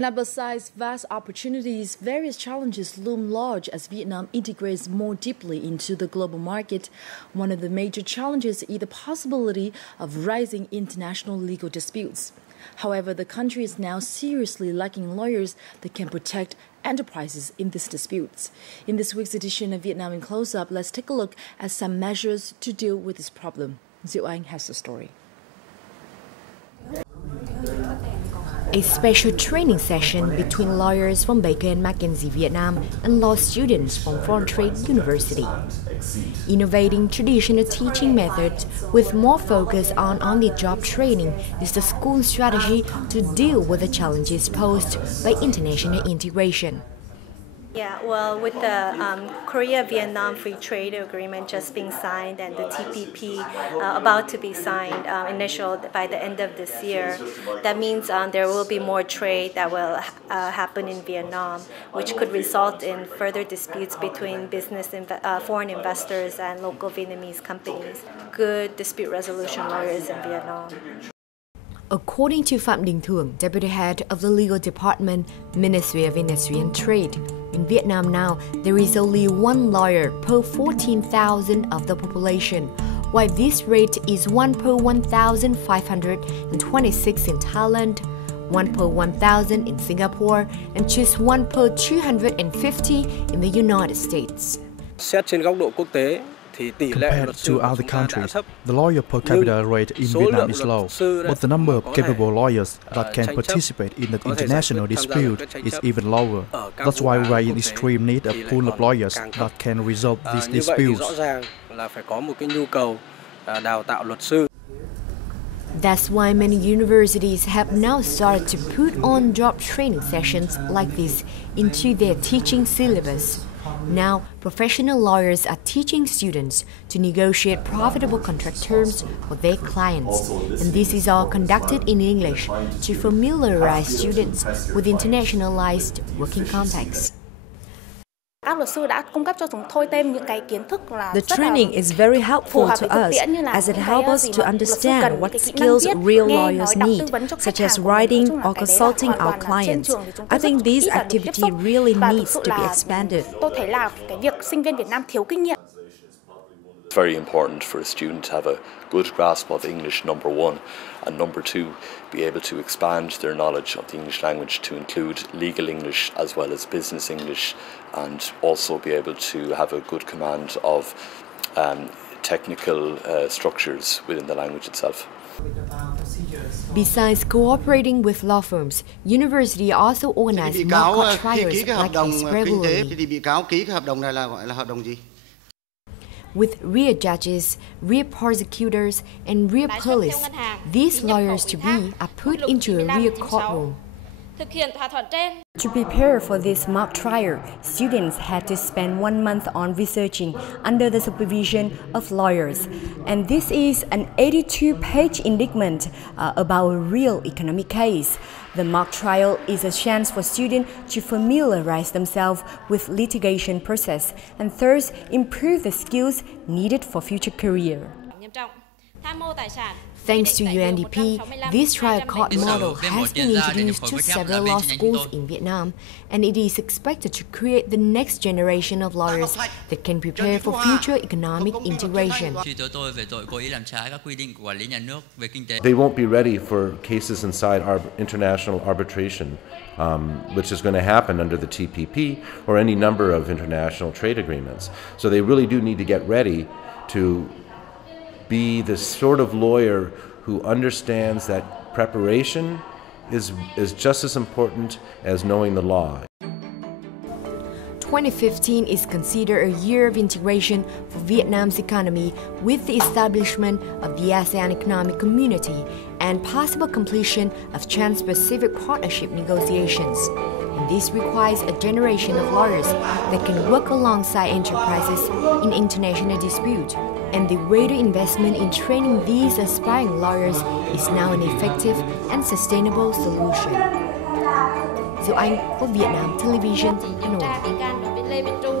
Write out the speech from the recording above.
Now, besides vast opportunities, various challenges loom large as Vietnam integrates more deeply into the global market. One of the major challenges is the possibility of rising international legal disputes. However, the country is now seriously lacking lawyers that can protect enterprises in these disputes. In this week's edition of Vietnam in Close-Up, let's take a look at some measures to deal with this problem. Diệu Anh has the story. A special training session between lawyers from Baker & McKenzie Vietnam and law students from Foreign Trade University. Innovating traditional teaching methods with more focus on on-the-job training is the school's strategy to deal with the challenges posed by international integration. Yeah, well, with the Korea-Vietnam Free Trade Agreement just being signed and the TPP about to be signed, initialed by the end of this year, that means there will be more trade that will happen in Vietnam, which could result in further disputes between foreign investors and local Vietnamese companies. Good dispute resolution lawyers in Vietnam. According to Phạm Đình Thường, Deputy Head of the Legal Department, Ministry of Industry and Trade, in Vietnam now, there is only one lawyer per 14,000 of the population, while this rate is 1 per 1,526 in Thailand, 1 per 1,000 in Singapore, and just 1 per 250 in the United States. Xét trên góc độ quốc tế, compared to other countries, the lawyer per capita rate in Vietnam is low, but the number of capable lawyers that can participate in the international dispute is even lower. That's why we are in extreme need of a pool of lawyers that can resolve these disputes. That's why many universities have now started to put on job training sessions like this into their teaching syllabus. Now, professional lawyers are teaching students to negotiate profitable contract terms for their clients, and this is all conducted in English to familiarize students with internationalized working contexts. The training is very helpful to us as it helps us to understand what skills real lawyers need, such as writing or consulting our clients. I think this activity really needs to be expanded. It's very important for a student to have a good grasp of English, number one, and number two, be able to expand their knowledge of the English language to include legal English as well as business English, and also be able to have a good command of technical structures within the language itself. Besides cooperating with law firms, university also organize mock court trials like this regularly. With real judges, real prosecutors, and real police, these lawyers-to-be are put into a real courtroom. To prepare for this mock trial, students had to spend 1 month on researching under the supervision of lawyers. And this is an 82-page indictment about a real economic case. The mock trial is a chance for students to familiarize themselves with litigation process and thus improve the skills needed for future career. Thanks to UNDP, this trial court model has been introduced to several law schools in Vietnam, and it is expected to create the next generation of lawyers that can prepare for future economic integration. They won't be ready for cases inside our international arbitration, which is going to happen under the TPP or any number of international trade agreements. So they really do need to get ready to be the sort of lawyer who understands that preparation is just as important as knowing the law. 2015 is considered a year of integration for Vietnam's economy with the establishment of the ASEAN Economic Community and possible completion of Trans-Pacific Partnership negotiations. And this requires a generation of lawyers that can work alongside enterprises in international dispute. And the greater investment in training these aspiring lawyers is now an effective and sustainable solution. Diệu Anh for Vietnam Television, Hanoi.